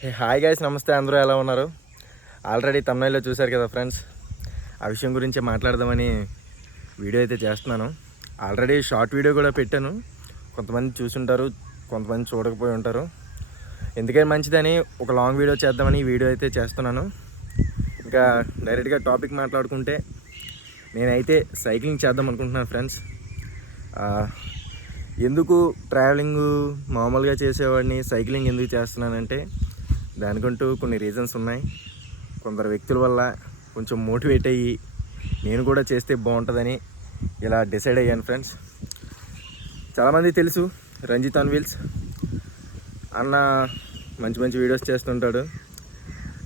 Hey hi guys నమస్తే అందరూ ఎలా ఉన్నారు? ఆల్రెడీ తమిళలో చూశారు కదా ఫ్రెండ్స్ ఆ విషయం గురించి మాట్లాడదామని వీడియో అయితే చేస్తున్నాను. ఆల్రెడీ షార్ట్ వీడియో కూడా పెట్టాను. కొంతమంది చూసుంటారు కొంతమంది చూడకపోయి ఉంటారు. ఎందుకని మంచిదని ఒక లాంగ్ వీడియో చేద్దామని వీడియో అయితే చేస్తున్నాను. ఇంకా డైరెక్ట్గా టాపిక్ మాట్లాడుకుంటే నేనైతే సైక్లింగ్ చేద్దాం అనుకుంటున్నాను ఫ్రెండ్స్ ఎందుకు ట్రావెలింగ్ మామూలుగా చేసేవాడిని సైక్లింగ్ ఎందుకు చేస్తున్నానంటే దానికంటూ కొన్ని రీజన్స్ ఉన్నాయి. కొందరు వ్యక్తుల వల్ల కొంచెం మోటివేట్ అయ్యి నేను కూడా చేస్తే బాగుంటుందని ఇలా డిసైడ్ అయ్యాను ఫ్రెండ్స్ చాలామంది తెలుసు రంజిత్ ఆన్ వీల్స్ అన్న మంచి మంచి వీడియోస్ చేస్తుంటాడు.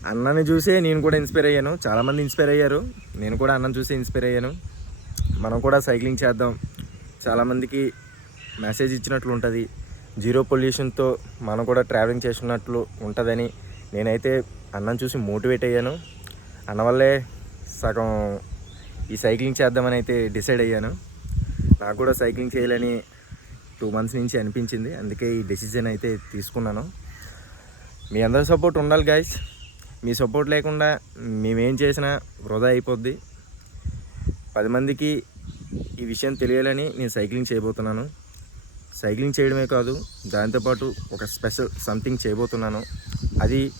అన్నని చూసే నేను కూడా ఇన్స్పైర్ అయ్యాను. చాలామంది ఇన్స్పైర్ అయ్యారు. నేను కూడా అన్నం చూసే ఇన్స్పైర్ అయ్యాను. మనం కూడా సైక్లింగ్ చేద్దాం. చాలామందికి మెసేజ్ ఇచ్చినట్లు ఉంటుంది. జీరో పొల్యూషన్తో మనం కూడా ట్రావెలింగ్ చేస్తున్నట్లు ఉంటుందని నేనైతే అన్నం చూసి మోటివేట్ అయ్యాను. అన్న వల్లే సగం ఈ సైక్లింగ్ చేద్దామని అయితే డిసైడ్ అయ్యాను. నాకు కూడా సైక్లింగ్ చేయాలని టూ మంత్స్ నుంచి అనిపించింది. అందుకే ఈ డెసిజన్ అయితే తీసుకున్నాను. మీ అందరి సపోర్ట్ ఉండాలి గాయస్ మీ సపోర్ట్ లేకుండా మేమేం చేసినా వృధా అయిపోద్ది. పది మందికి ఈ విషయం తెలియాలని నేను సైక్లింగ్ చేయబోతున్నాను. సైక్లింగ్ చేయడమే కాదు దాంతోపాటు ఒక స్పెషల్ సంథింగ్ చేయబోతున్నాను. అది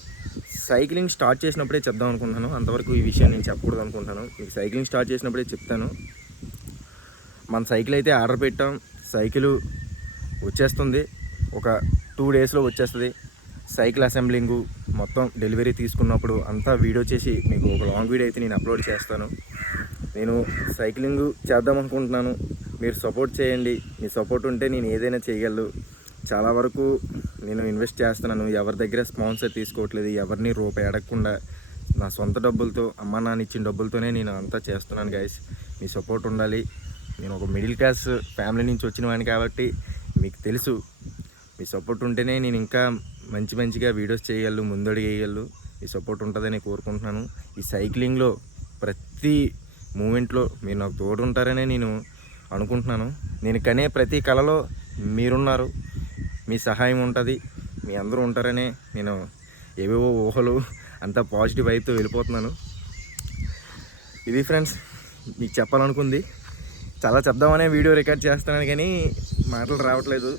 సైక్లింగ్ స్టార్ట్ చేసినప్పుడే చెప్దాం అనుకుంటున్నాను. అంతవరకు ఈ విషయం నేను చెప్పకూడదు అనుకుంటున్నాను. మీకు సైక్లింగ్ స్టార్ట్ చేసినప్పుడే చెప్తాను. మన సైకిల్ అయితే ఆర్డర్ పెట్టాం. సైకిల్ వచ్చేస్తుంది. ఒక టూ డేస్లో వచ్చేస్తుంది. సైకిల్ అసెంబ్లింగు మొత్తం డెలివరీ తీసుకున్నప్పుడు అంతా వీడియో చేసి మీకు ఒక లాంగ్ వీడియో అయితే నేను అప్లోడ్ చేస్తాను. నేను సైక్లింగ్ చేద్దాం అనుకుంటున్నాను. మీరు సపోర్ట్ చేయండి. మీ సపోర్ట్ ఉంటే నేను ఏదైనా చేయగలను. చాలా వరకు నేను ఇన్వెస్ట్ చేస్తున్నాను. ఎవరి దగ్గర స్పాన్సర్ తీసుకోవట్లేదు ఎవరిని రూపాయి అడగకుండా నా సొంత డబ్బులతో అమ్మ నాన్న ఇచ్చిన డబ్బులతోనే నేను అంతా చేస్తున్నాను గైస్ మీ సపోర్ట్ ఉండాలి. నేను ఒక మిడిల్ క్లాస్ ఫ్యామిలీ నుంచి వచ్చిన వాడిని కాబట్టి మీకు తెలుసు. మీ సపోర్ట్ ఉంటేనే నేను ఇంకా మంచి మంచిగా వీడియోస్ చేయగలను ముందడిగేయగలను. మీ సపోర్ట్ ఉంటుందని కోరుకుంటున్నాను. ఈ సైక్లింగ్లో ప్రతి మూమెంట్లో మీరు నాకు తోడు ఉంటారనే నేను అనుకుంటున్నాను. నేను కనే ప్రతి కళలో మీరున్నారు. మీ సహాయం ఉంటుంది. మీ అందరూ ఉంటారనే నేను ఏవేవో ఊహలు అంతా పాజిటివ్ వైపుతో వెళ్ళిపోతున్నాను. ఇది ఫ్రెండ్స్ మీకు చెప్పాలనుకుంది. చాలా చెప్దామనే వీడియో రికార్డ్ చేస్తున్నాను కానీ మాటలు రావట్లేదు.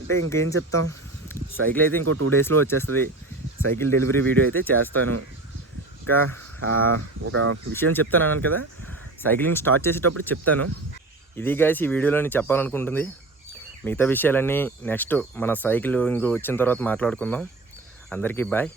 అంటే ఇంకేం చెప్తాం? సైకిల్ అయితే ఇంకో టూ డేస్లో వచ్చేస్తుంది. సైకిల్ డెలివరీ వీడియో అయితే చేస్తాను. ఇంకా ఒక విషయం చెప్తాను అన్నాను కదా? సైక్లింగ్ స్టార్ట్ చేసేటప్పుడు చెప్తాను. ఇది గైస్ ఈ వీడియోలో నేను చెప్పాలనుకుంటుంది. మిగతా విషయాలన్నీ నెక్స్ట్ మన సైకిల్ ఇంకో వచ్చిన తర్వాత మాట్లాడుకుందాం. అందరికీ బాయ్